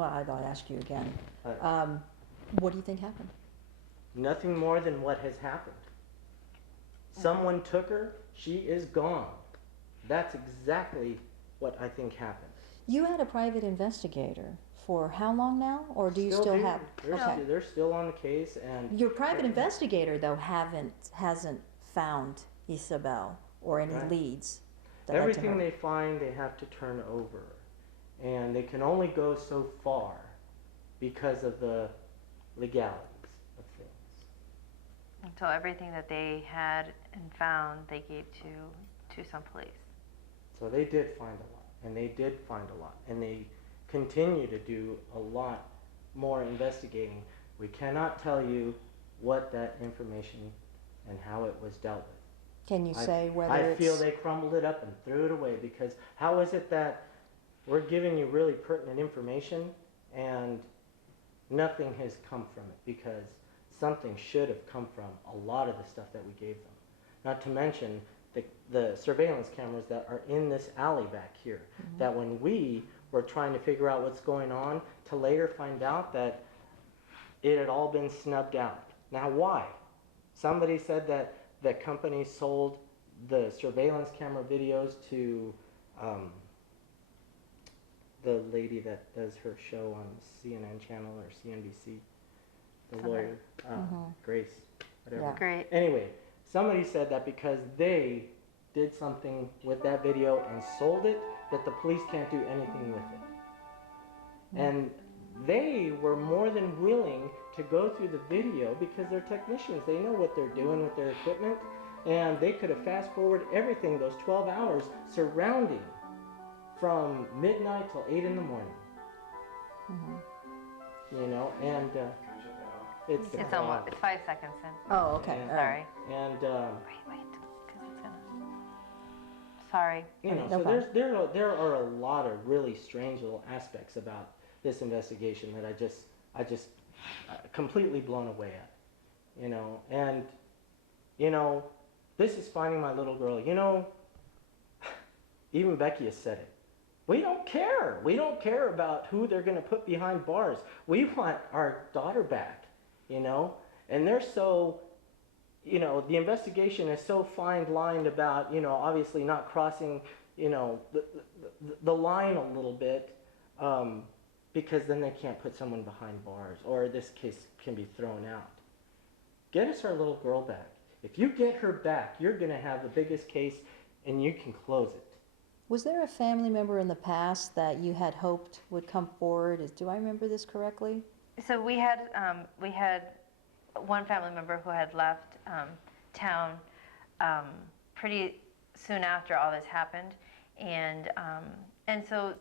I'll ask you again. What do you think happened? Nothing more than what has happened. Someone took her, she is gone. That's exactly what I think happened. You had a private investigator for how long now, or do you still have? They're still on the case, and your private investigator though hasn't found Isabel or any leads. Everything they find, they have to turn over, and they can only go so far because of the legalities of things. And so everything that they had and found, they gave to some police. So they did find a lot, and they did find a lot, and they continue to do a lot more investigating. We cannot tell you what that information and how it was dealt with. Can you say whether I feel they crumbled it up and threw it away, because how is it that we're giving you really pertinent information and nothing has come from it? Because something should have come from a lot of the stuff that we gave them. Not to mention the surveillance cameras that are in this alley back here, that when we were trying to figure out what's going on, to later find out that it had all been snubbed out. Now why? Somebody said that the company sold the surveillance camera videos to the lady that does her show on CNN channel or CNBC, the lawyer, Grace, whatever. Yeah. Great. Anyway, somebody said that because they did something with that video and sold it, that the police can't do anything with it. And they were more than willing to go through the video because they're technicians. They know what they're doing with their equipment, and they could have fast forwarded everything, those 12 hours surrounding from midnight till 8 in the morning. You know, and it's 5 seconds in. Oh, okay. Sorry. And Wait, because it's gonna. Sorry. you know, No so problem. there are a lot of really strange little aspects about this investigation that I just completely blown away at. You know, and you know, this is finding my little girl. You know, even Becky has said it. We don't care. We don't care about who they're going to put behind bars. We want our daughter back, you know? And they're so, you know, the investigation is so fine-lined about, you know, obviously not crossing, you know, the line a little bit, because then they can't put someone behind bars, or this case can be thrown out. Get us our little girl back. If you get her back, you're going to have the biggest case, and you can close it. Was there a family member in the past that you had hoped would come forward? Do I remember this correctly? So we had one family member who had left town pretty soon after all this happened, and so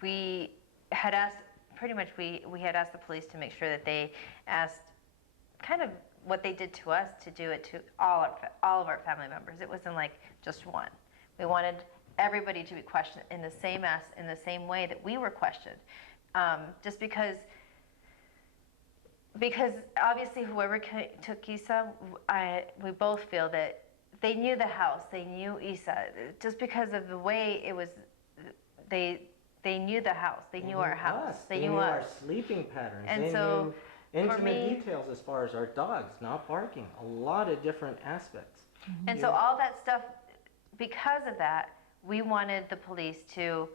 we had asked, pretty much we had asked the police to make sure that they asked kind of what they did to us to do it to all of our family members. It wasn't like just one. We wanted everybody to be questioned in the same way that we were questioned, just because obviously whoever took Isa, we both feel that they knew the house, they knew Isa, just because of the way it was. They knew the house, they knew our house, they knew our sleeping patterns, and they so knew intimate details as far as our dogs not barking, a lot of different aspects. And so all that stuff, because of that, we wanted the police to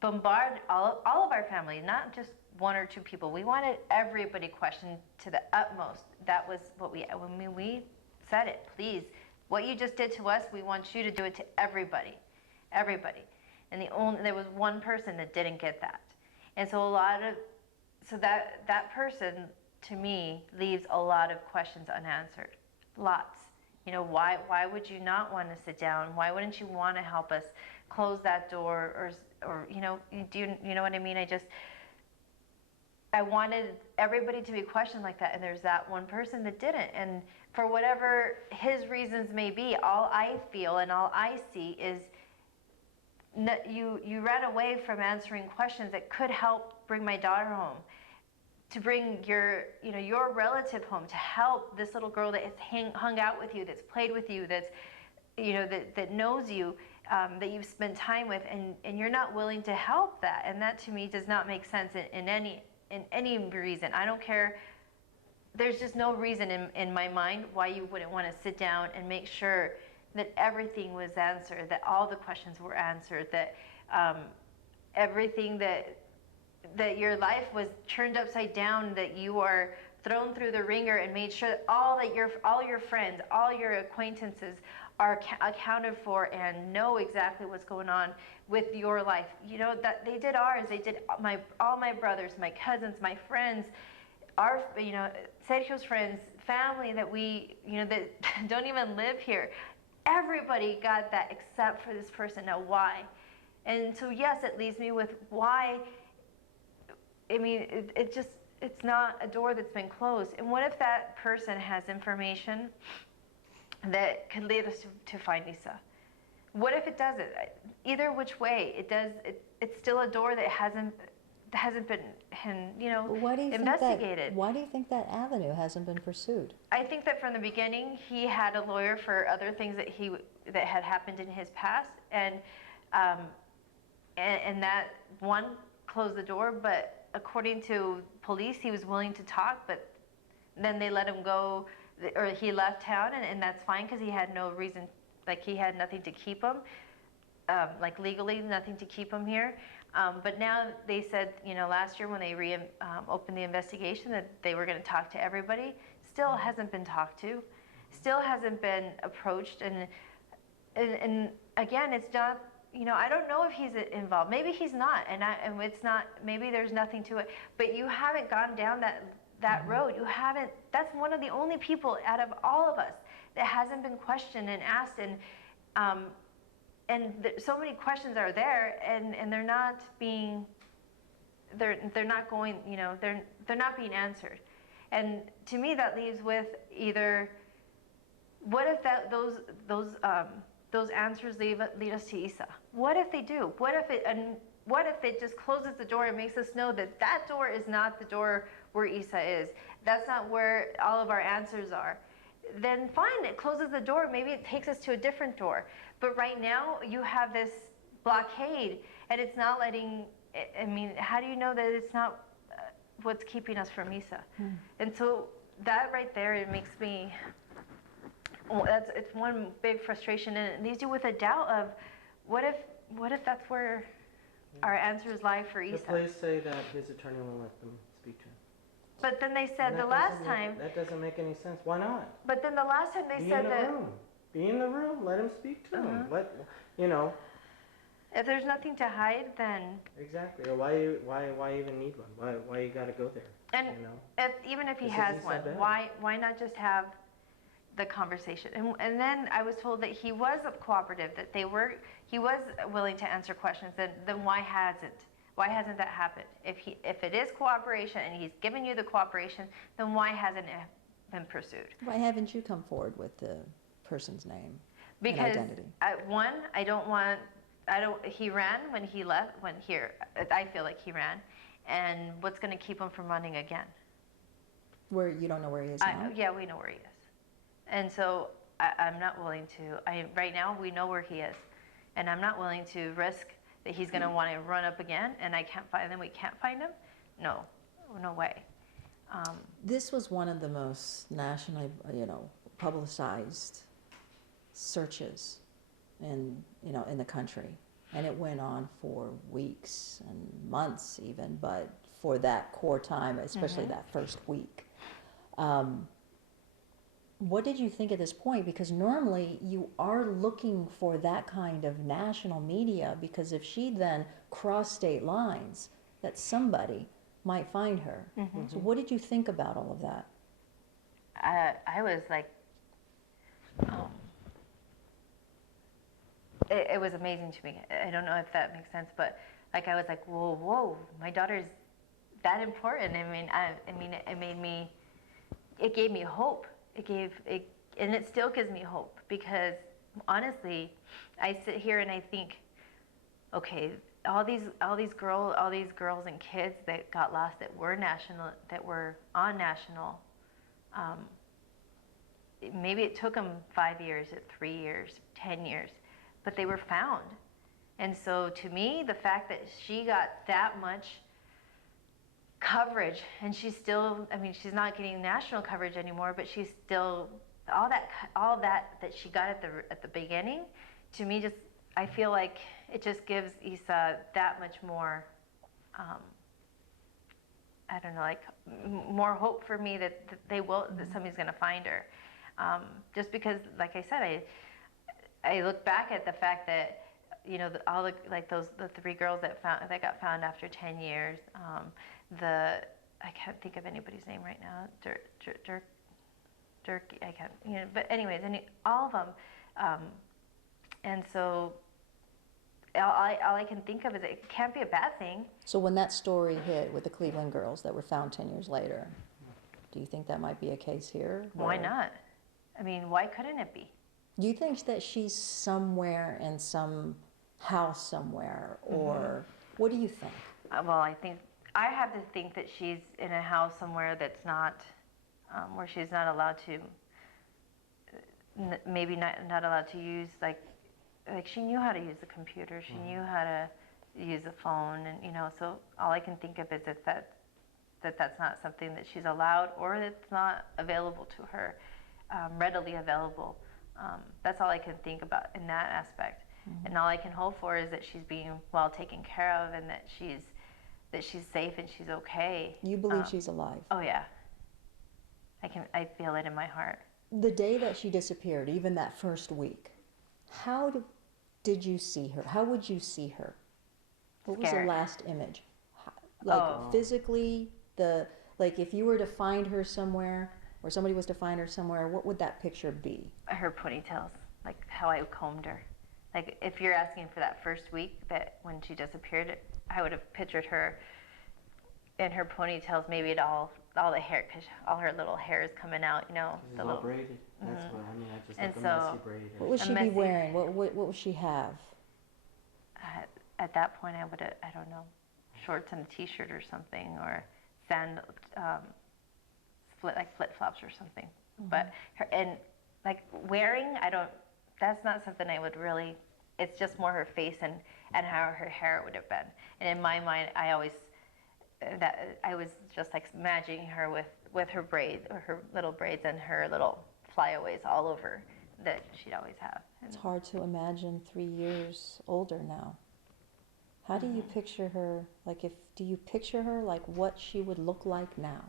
bombard all of our family, not just one or two people. We wanted everybody questioned to the utmost. That was what we said it. Please, what you just did to us, we want you to do it to everybody, And there was one person that didn't get that, and so that person to me leaves a lot of questions unanswered, lots. You know, why would you not want to sit down? Why wouldn't you want to help us close that door, or you know, you know what I mean? I wanted everybody to be questioned like that, and there's that one person that didn't. And for whatever his reasons may be, all I feel and all I see is you ran away from answering questions that could help bring my daughter home, to bring your relative home, to help this little girl that has hung out with you, that's played with you, that's, you know, that knows you, that you've spent time with, and you're not willing to help that. And that to me does not make sense in any reason. I don't care. There's just no reason in my mind why you wouldn't want to sit down and make sure that everything was answered, that all the questions were answered, that everything that your life was turned upside down, that you are thrown through the ringer, and made sure that all your friends, all your acquaintances are accounted for and know exactly what's going on with your life. You know, that they did ours. They did all my brothers, my cousins, my friends, our, you know, Sergio's friends, family that we, you know, that don't even live here. Everybody got that except for this person. Now, why? And so, yes, it leaves me with why. I mean, it's not a door that's been closed. And what if that person has information that could lead us to find Isa? What if it doesn't? Either which way, it's still a door that hasn't been, you know, investigated. Why do you think that avenue hasn't been pursued? I think that from the beginning, he had a lawyer for other things that had happened in his past, and that one closed the door. But according to police, he was willing to talk, but then they let him go, or he left town, and that's fine because he had no reason, like he had nothing to keep him, like legally nothing to keep him here. But now they said, you know, last year when they opened the investigation, that they were going to talk to everybody. Still hasn't been talked to, still hasn't been approached, and again, it's not. You know, I don't know if he's involved. Maybe he's not, and it's not. Maybe there's nothing to it. But you haven't gone down that road. You haven't. That's one of the only people out of all of us that hasn't been questioned and asked, and so many questions are there, and they're not being. They're not going. You know, they're not being answered, and to me that leaves with either. What if those answers lead us to Isa? What if they do? What if it just closes the door and makes us know that that door is not the door where Isa is? That's not where all of our answers are. Then fine, it closes the door. Maybe it takes us to a different door. But right now you have this blockade, and it's not letting. I mean, how do you know that it's not what's keeping us from Isa? And so that right there, it makes me. It's one big frustration, and it leaves you with a doubt of, what if that's where our answers lie for Isa? The police say that his attorney won't let them speak to him. But then they said the last time. That doesn't make any sense. Why not? But then the last time they said that. Be in the room. Let him speak to him. You know. If there's nothing to hide, then. Exactly. Or why even need one? Why you got to go there? And you know? Even if he has one, why not just have the conversation? And then I was told that he was cooperative, that he was willing to answer questions. Then why hasn't that happened? If it is cooperation and he's given you the cooperation, then why hasn't it been pursued? Why haven't you come forward with the person's name and Because identity? he ran when he left, I feel like he ran, and what's going to keep him from running again? Where you don't know where he is now? Yeah, we know where he is. And so I'm not willing to, right now we know where he is, and I'm not willing to risk that he's going to want to run up again, and I can't find him, we can't find him. No way. This was one of the most nationally, publicized searches in the country. And it went on for weeks and months even, but for that core time, especially that first week. What did you think at this point? Because normally you are looking for that kind of national media, because if she then crossed state lines, that somebody might find her. So what did you think about all of that? I was like, it was amazing to me. I don't know if that makes sense, but like I was like, whoa, my daughter's that important. I mean, it gave me hope. And it still gives me hope, because honestly, I sit here and I think, okay, all these girls and kids that got lost, that were on national, maybe it took them 5 years, 3 years, 10 years, but they were found. And so to me, the fact that she got that much coverage, and she's still, I mean, she's not getting national coverage anymore, but she's still, all that she got at the beginning, to me, just, I feel like it just gives Isa that much more, I don't know, like more hope for me that that somebody's going to find her. Just because, like I said, I look back at the fact that, you know, the 3 girls that got found after 10 years. I can't think of anybody's name right now. Dirk, I can't, you know. But anyways, all of them. And so all I can think of is it can't be a bad thing. So when that story hit with the Cleveland girls that were found 10 years later, do you think that might be a case here? Why not? I mean, why couldn't it be? Do you think that she's somewhere in some house somewhere, or what do you think? Well, I have to think that she's in a house somewhere that's not, where she's not allowed to, maybe not allowed to use, like she knew how to use the computer, she knew how to use the phone, and, you know, so all I can think of is that's not something that she's allowed, or it's not available to her, readily available. That's all I can think about in that aspect. And all I can hope for is that she's being well taken care of, and that she's safe and she's okay. You believe she's alive? Oh yeah. I feel it in my heart. The day that she disappeared, even that first week, how did you see her? How would you see her? What was the last image? Like physically, like if you were to find her somewhere, or somebody was to find her somewhere, what would that picture be? Her ponytails, like how I combed her. Like if you're asking for that first week, that when she disappeared, I would have pictured her in her ponytails, maybe all the hair, because all her little hair is coming out, you know. It's all braided. That's what I mean. I just And like so- a messy braid. What would she be wearing? What would she have? At that point, I don't know, shorts and a t-shirt or something, or flip-flops or something. But like wearing, that's not something I would really, it's just more her face and how her hair would have been. And in my mind, I was just like imagining her with her braids, or her little braids and her little flyaways all over that she'd always have. It's hard to imagine 3 years older now. How do you picture her? Like, do you picture her like what she would look like now?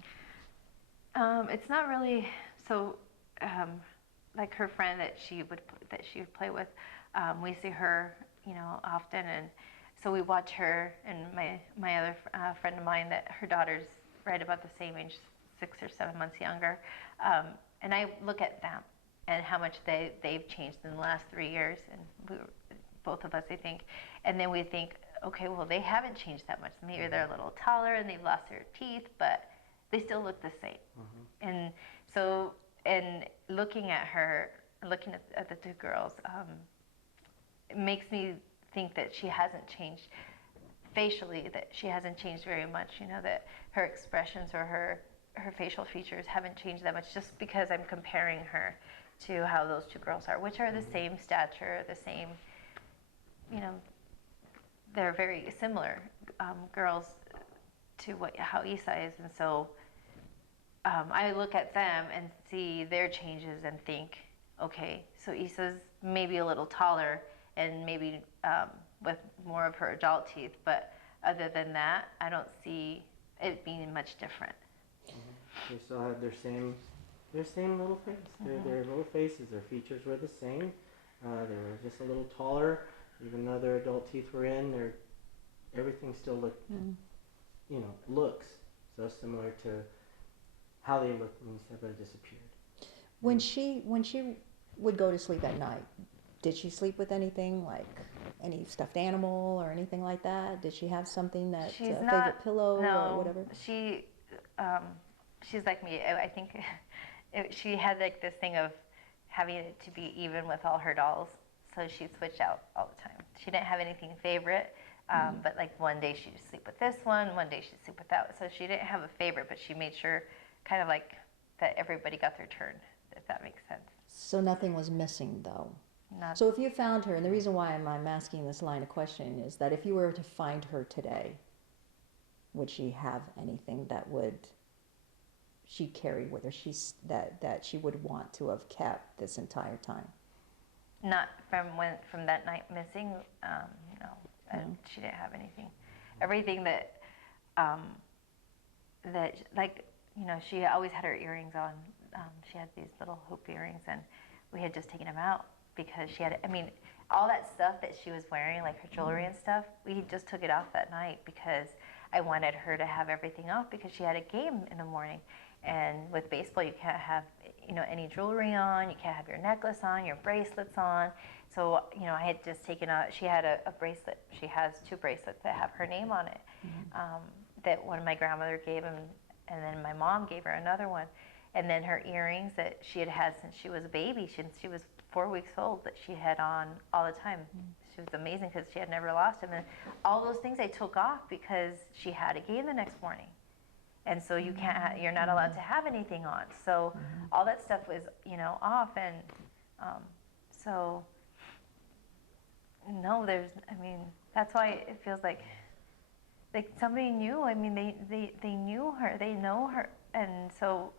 It's not really so. Like her friend that she would play with, we see her, you know, often, and so we watch her and my other friend of mine that her daughter's right about the same age, 6 or 7 months younger, and I look at them and how much they've changed in the last 3 years, and both of us, I think, and then we think, okay, well, they haven't changed that much. Maybe they're a little taller and they've lost their teeth, but they still look the same. And so, and looking at her, looking at the 2 girls, it makes me think that she hasn't changed facially, that she hasn't changed very much, you know, that her expressions or her facial features haven't changed that much, just because I'm comparing her to how those 2 girls are, which are the same stature, the same, you know, they're very similar girls to how Isa is. And so I look at them and see their changes and think, okay, so Isa's maybe a little taller and maybe with more of her adult teeth, but other than that, I don't see it being much different. They still have their same little face. Their little faces, their features were the same. They were just a little taller, even though their adult teeth were in. Everything still looked, you know, looks so similar to how they looked when Seba disappeared. When she would go to sleep at night, did she sleep with anything, like any stuffed animal or anything like that? Did she have something that favorite pillow or whatever? She's like me. I think she had like this thing of having it to be even with all her dolls, so she'd switch out all the time. She didn't have anything favorite, but like one day she'd sleep with this one day she'd sleep with that. So she didn't have a favorite, but she made sure kind of like that everybody got their turn, if that makes sense. So nothing was missing though? not. So if you found her, and the reason why I'm asking this line of questioning is that if you were to find her today, would she have anything that would she carry with her that she would want to have kept this entire time? Not from that night missing. No, No? she didn't have anything. Everything that like she always had her earrings on. She had these little hoop earrings, and we had just taken them out because she had. I mean, all that stuff that she was wearing, like her jewelry and stuff, we just took it off that night because I wanted her to have everything off because she had a game in the morning. And with baseball, you can't have any jewelry on. You can't have your necklace on, your bracelets on. So I had just taken out. She had a bracelet. She has 2 bracelets that have her name on it. That one of my grandmother gave him, and then my mom gave her another one. And then her earrings that she had since she was a baby, since she was 4 weeks old, that she had on all the time. She was amazing because she had never lost them. And all those things I took off because she had a game the next morning. And so you can't, you're not allowed to have anything on. So all that stuff was, off. And so, no, that's why it feels like somebody knew. I mean, they knew her, they know her. And so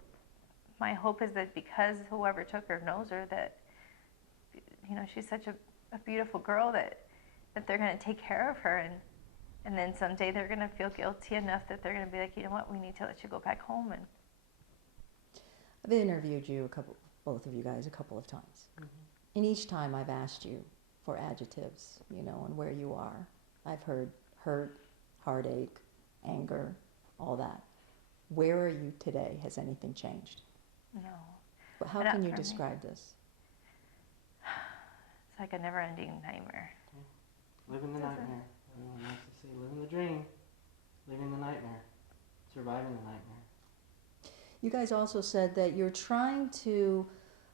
my hope is that because whoever took her knows her, that, she's such a beautiful girl that they're going to take care of her. And then someday they're going to feel guilty enough that they're going to be like, you know what, we need to let you go back home. And I've interviewed you both of you guys, a couple of times. And each time I've asked you for adjectives, and where you are. I've heard hurt, heartache, anger, all that. Where are you today? Has anything changed? no, But how Not can you for me. describe this? it's like a never-ending nightmare. Living the nightmare. Everyone likes to say living the dream, living the nightmare, surviving the nightmare. You guys also said that you're trying to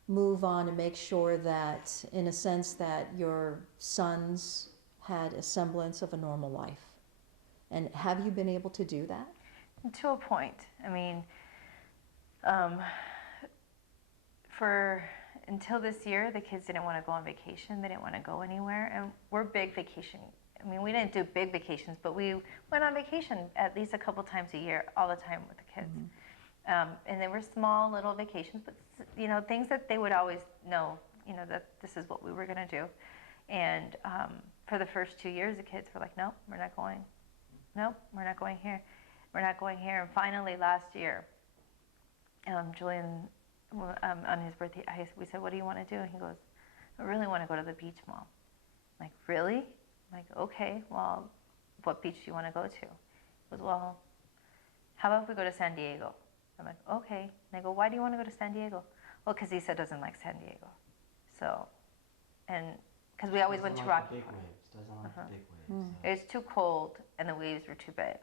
move on and make sure that, in a sense, that your sons had a semblance of a normal life. And have you been able to do that? To a point. I mean, until this year, the kids didn't want to go on vacation. They didn't want to go anywhere. And we're big vacation. I mean, we didn't do big vacations, but we went on vacation at least a couple times a year, all the time with the kids. And they were small little vacations, but things that they would always know, that this is what we were going to do. And for the first 2 years, the kids were like, nope, we're not going. Nope, we're not going here. We're not going here. And finally, last year, Julian, on his birthday, we said, what do you want to do? And he goes, I really want to go to the beach, Mom. I'm like, really? I'm like, okay, well, what beach do you want to go to? He goes, well, how about if we go to San Diego? I'm like, okay. And I go, why do you want to go to San Diego? Well, because he said doesn't like San Diego. So, and because we always went to Rocky Big Point. waves. Doesn't like the big waves. It was too cold and the waves were too big.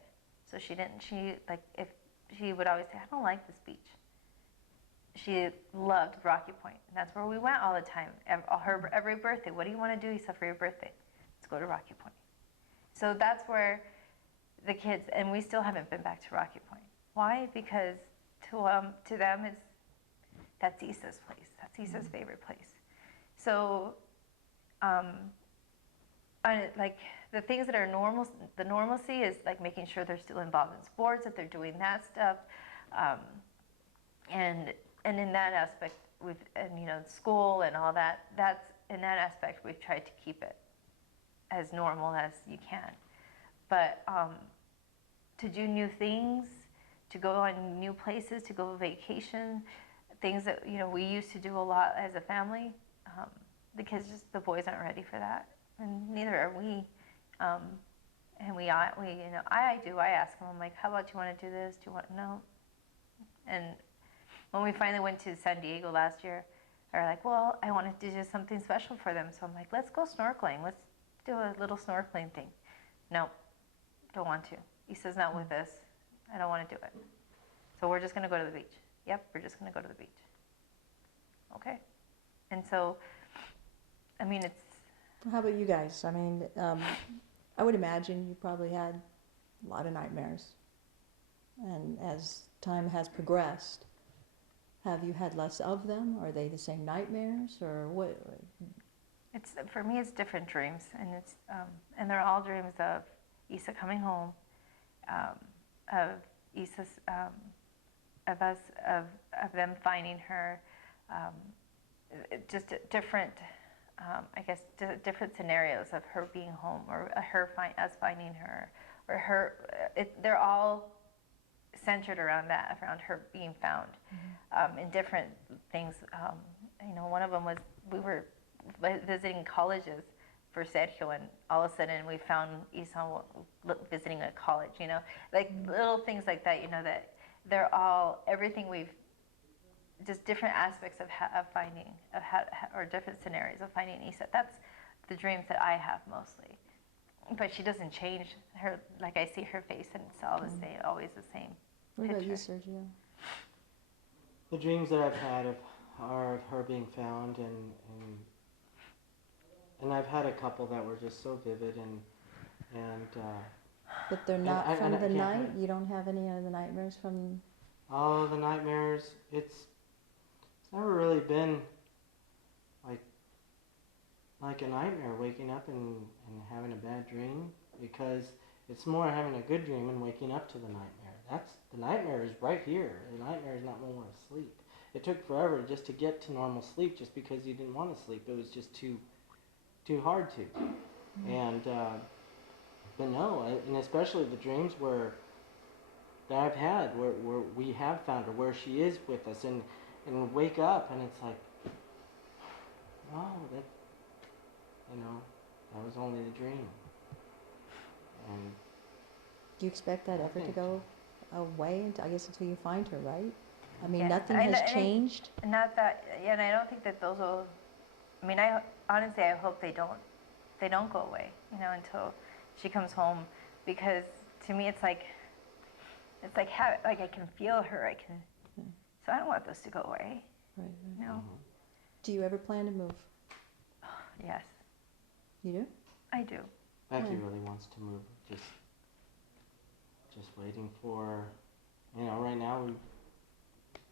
So if she would always say, I don't like this beach. She loved Rocky Point. And that's where we went all the time. Every birthday, what do you want to do? He said, for your birthday, let's go to Rocky Point. So that's where the kids, and we still haven't been back to Rocky Point. Why? Because to them, that's Issa's place. That's Issa's favorite place. So, like the things that are normal, the normalcy is like making sure they're still involved in sports, that they're doing that stuff, and in that aspect, school and all that. That's in that aspect we've tried to keep it as normal as you can, but to do new things, to go on new places, to go on vacation, things that we used to do a lot as a family. The kids, the boys aren't ready for that, and neither are we. And I do. I ask them, I'm like, how about you want to do this? Do you want no? And when we finally went to San Diego last year, they're like, well, I wanted to do something special for them. So I'm like, let's go snorkeling. Let's do a little snorkeling thing. No, don't want to. Issa's not with us. I don't want to do it. So we're just going to go to the beach. Yep, we're just going to go to the beach. Okay. And so, I mean, it's... How about you guys? I mean, I would imagine you probably had a lot of nightmares. And as time has progressed, have you had less of them? Are they the same nightmares? Or what? For me, it's different dreams, and they're all dreams of Isa coming home, of Isa's, of us, of them finding her, just different, I guess, different scenarios of her being home, or us finding her, or her. They're all centered around that, around her being found, in different things. One of them was we were visiting colleges for Sergio, and all of a sudden we found Isa visiting a college. Like little things like that. That they're all everything we've just different aspects of finding or different scenarios of finding Isa. That's the dreams that I have mostly. But she doesn't change. Like I see her face, and it's all the same, always the same. What about you, picture. Sergio? The dreams that I've had are of her being found, and I've had a couple that were just so vivid and But they're not I from the can't night? You don't have any of the nightmares from... oh, the nightmares. It's never really been like a nightmare, waking up and having a bad dream, because it's more having a good dream and waking up to the nightmare. The nightmare is right here. The nightmare is not when we're asleep. It took forever just to get to normal sleep, just because you didn't want to sleep. It was just too hard to. And but no, and especially the dreams that I've had where we have found her, where she is with us, and wake up and it's like, wow, that was only the dream. And Do you expect that ever to go away, until you find her, right? I mean, Yeah. nothing has changed? Not that, yeah, and I don't think that those will. I mean, honestly, I hope they don't go away. Until she comes home, because to me, it's like I can feel her. So I don't want those to go away. Right. No. Mm-hmm. Do you ever plan to move? Yes, You do? I do. Becky really wants to move. Just waiting for, right now we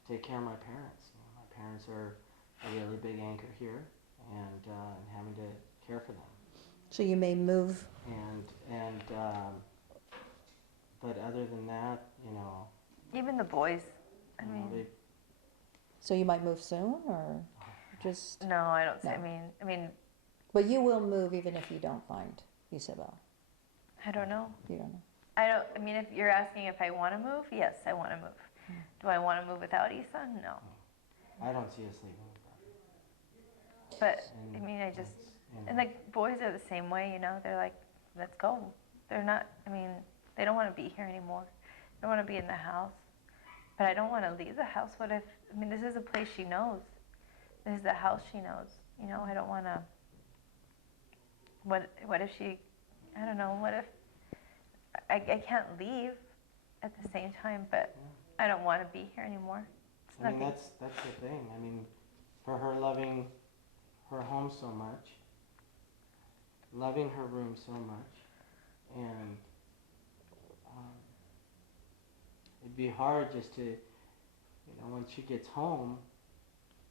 take care of my parents. My parents are a really big anchor here, and having to care for them. So you may move... But other than that, Even the boys. I mean, So you might move soon, or just... no, I don't. No. I mean, But you will move even if you don't find Isabel. I don't know. You don't know. I mean, if you're asking if I want to move, yes, I want to move. Do I want to move without Isa? No. I don't see us leaving with that. But And I mean, it's, and like boys are the same way, They're like, let's go. They're not. I mean, they don't want to be here anymore. They don't want to be in the house. But I don't want to leave the house. What if? I mean, this is a place she knows. This is the house she knows. I don't want to. What if she? I don't know. What if? I can't leave at the same time, but I don't want to be here anymore. I mean, that's the thing. I mean, for her loving her home so much, loving her room so much, and it'd be hard just to, when she gets home,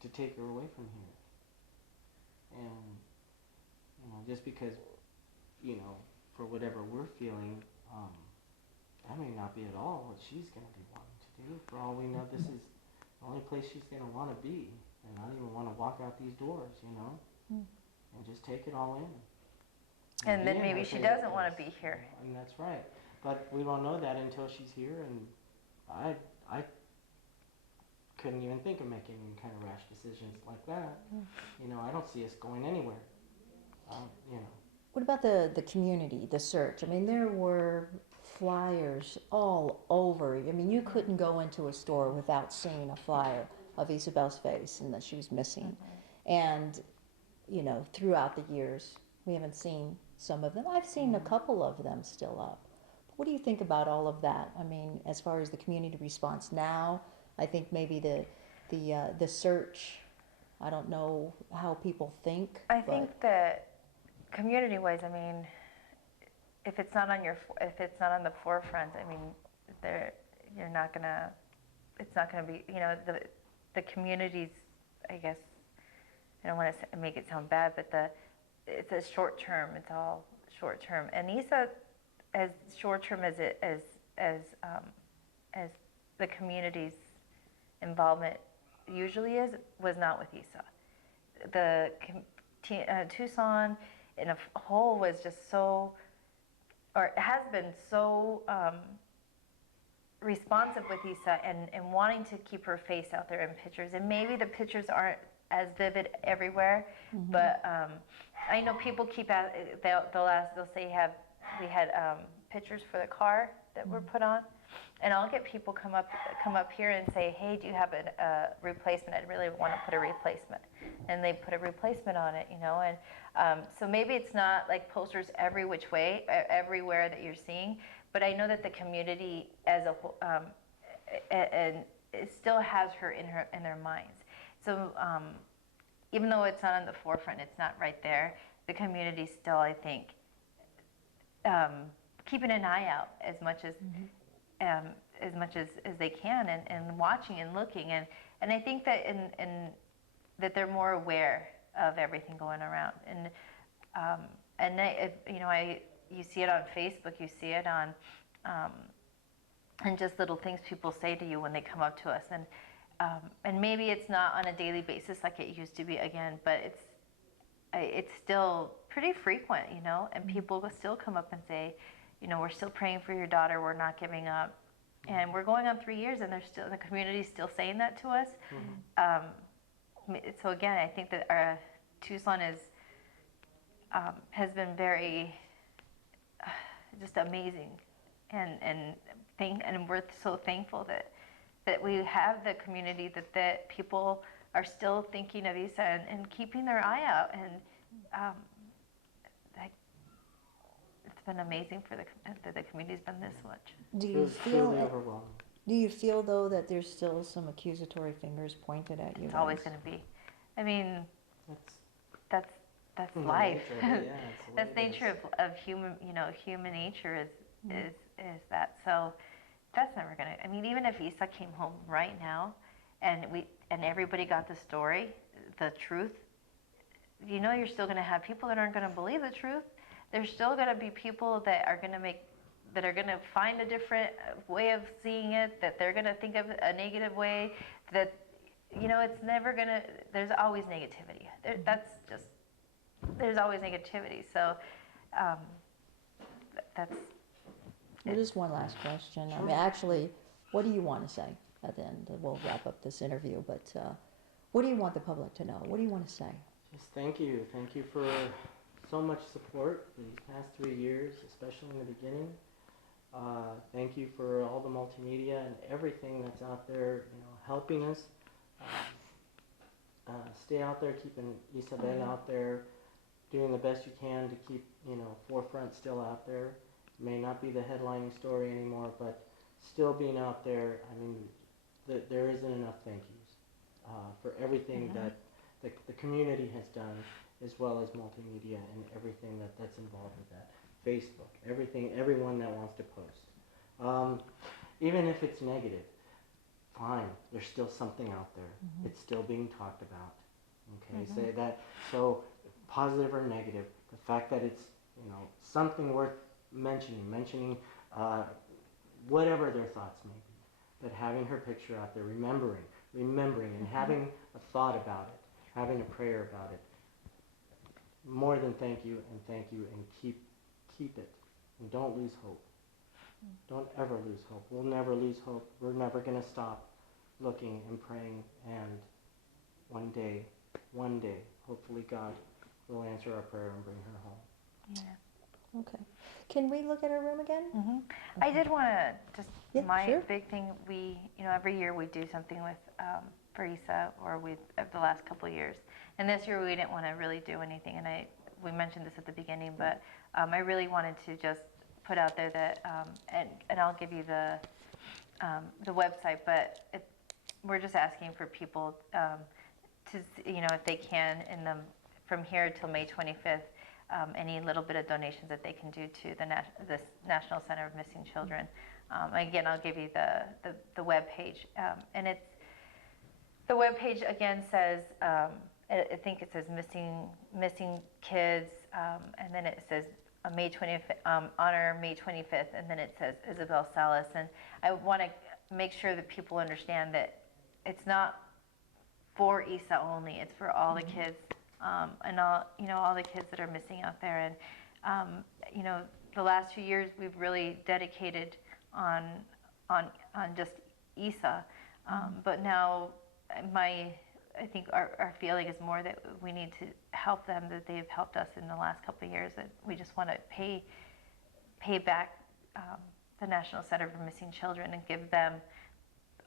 to take her away from here. And, just because, for whatever we're feeling, that may not be at all what she's going to be wanting to do. For all we know, this is the only place she's going to want to be, and not even want to walk out these doors, and just take it all in. And then maybe she doesn't want to be here. And that's right. But we don't know that until she's here, and I couldn't even think of making any kind of rash decisions like that. I don't see us going anywhere. What about the community, the search? I mean, there were flyers all over. I mean, you couldn't go into a store without seeing a flyer of Isabel's face and that she was missing. And, throughout the years, we haven't seen some of them. I've seen a couple of them still up. What do you think about all of that? I mean, as far as the community response now, I think maybe the search, I don't know how people think. I think that community-wise, I mean, if it's not on the forefront, I mean, you're not gonna. It's not gonna be. The communities. I guess I don't want to make it sound bad, but it's a short term. It's all short term. And Isa, as short term as as the community's involvement usually is, was not with Isa. The Tucson in a whole was just so, or has been so responsive with Isa and wanting to keep her face out there in pictures. And maybe the pictures aren't as vivid everywhere, but I know people keep they'll say we had pictures for the car that were put on, and I'll get people come up here and say, hey, do you have a replacement? I'd really want to put a replacement, and they put a replacement on it, and so maybe it's not like posters every which way everywhere that you're seeing, but I know that the community as a whole and it still has her in their minds. So even though it's not on the forefront, it's not right there, the community still, I think, keeping an eye out as much as they can, and watching and looking, and I think that that they're more aware of everything going around, you see it on Facebook, you see it on and just little things people say to you when they come up to us, and maybe it's not on a daily basis like it used to be again, but it's still pretty frequent, and people will still come up and say, we're still praying for your daughter, we're not giving up. And we're going on 3 years, and the community's still saying that to us. So again, I think that Tucson has been very just amazing, and we're so thankful that we have the community, that people are still thinking of Isa and keeping their eye out, and it's been amazing that the community's been this much. Do It you was truly feel? overwhelming. Do you feel though that there's still some accusatory fingers pointed at you? It's always going to be. I mean, That's that's the life. nature of it, yeah, it's the way That's it nature of human. Human nature is that. So that's never gonna. I mean, even if Isa came home right now, and everybody got the story, the truth, you're still gonna have people that aren't gonna believe the truth. There's still gonna be people that are gonna find a different way of seeing it, that they're gonna think of a negative way, that it's never gonna, there's always negativity. There's always negativity. So that's Well, just one last question. I mean, actually, what do you want to say at the end? We'll wrap up this interview, but what do you want the public to know? What do you want to say? Just thank you for so much support for these past 3 years, especially in the beginning. Thank you for all the multimedia and everything that's out there, helping us. Stay out there, keeping Isabel out there, doing the best you can to keep, forefront still out there. May not be the headlining story anymore, but still being out there. I mean, there isn't enough thank yous for everything that the community has done, as well as multimedia and everything that's involved with that. Facebook, everyone that wants to post. Even if it's negative, fine, there's still something out there. It's still being talked about. Okay, say that. So positive or negative, the fact that it's something worth mentioning whatever their thoughts may be, but having her picture out there, remembering, and having a thought about it, having a prayer about it. More than thank you, and keep it, and don't lose hope. Don't ever lose hope. We'll never lose hope. We're never going to stop looking and praying, and one day, hopefully God will answer our prayer and bring her home. Yeah. Okay. Can we look at her room again? I did want to just sure. big thing. We every year we do something with for Isa, or the last couple of years, and this year we didn't want to really do anything. And we mentioned this at the beginning, but I really wanted to just put out there that and I'll give you the website, but we're just asking for people to if they can from here till May 25th. Any little bit of donations that they can do to the National Center of Missing Children. Again, I'll give you the web page, and the web page again says I think it says missing kids, and then it says May 25th, honor May 25th, and then it says Isabel Salas. And I want to make sure that people understand that it's not for Isa only; it's for all the kids, and all the kids that are missing out there. And the last few years we've really dedicated on just Isa, but now I think our feeling is more that we need to help them, that they've helped us in the last couple of years, that we just want to pay back the National Center for Missing Children and give them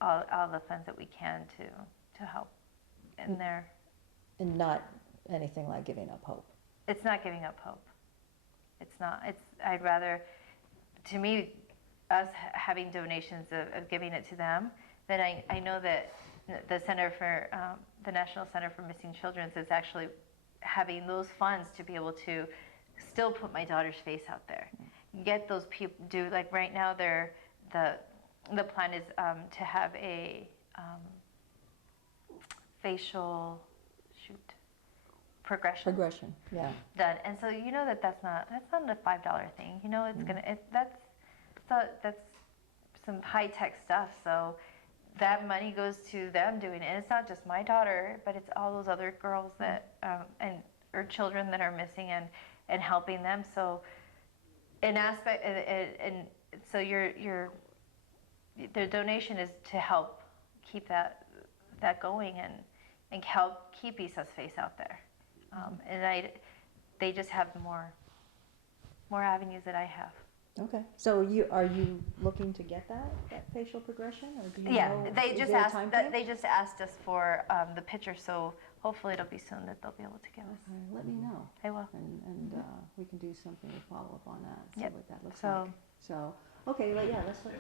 all the funds that we can to help in there. And not anything like giving up hope. It's not giving up hope. It's not. I'd rather, to me, us having donations of giving it to them, then I know that the Center for the National Center for Missing Children is actually having those funds to be able to still put my daughter's face out there. Get those people like right now. The plan is to have a facial progression Yeah. done, and so that's not a $5 thing. That's some high tech stuff. So that money goes to them doing it. And it's not just my daughter, but it's all those other girls that or children that are missing and helping them. So so the donation is to help keep that going and help keep Isa's face out there. And they just have more avenues that I have. Okay. So are you looking to get that facial progression, or do you know? They is just there a asked. time frame? They just asked us for the picture, so hopefully it'll be soon that they'll be able to give us. Okay, let me know. I will. And we can do something to follow up on that. See Yep. what that looks So- like. So okay, let's look at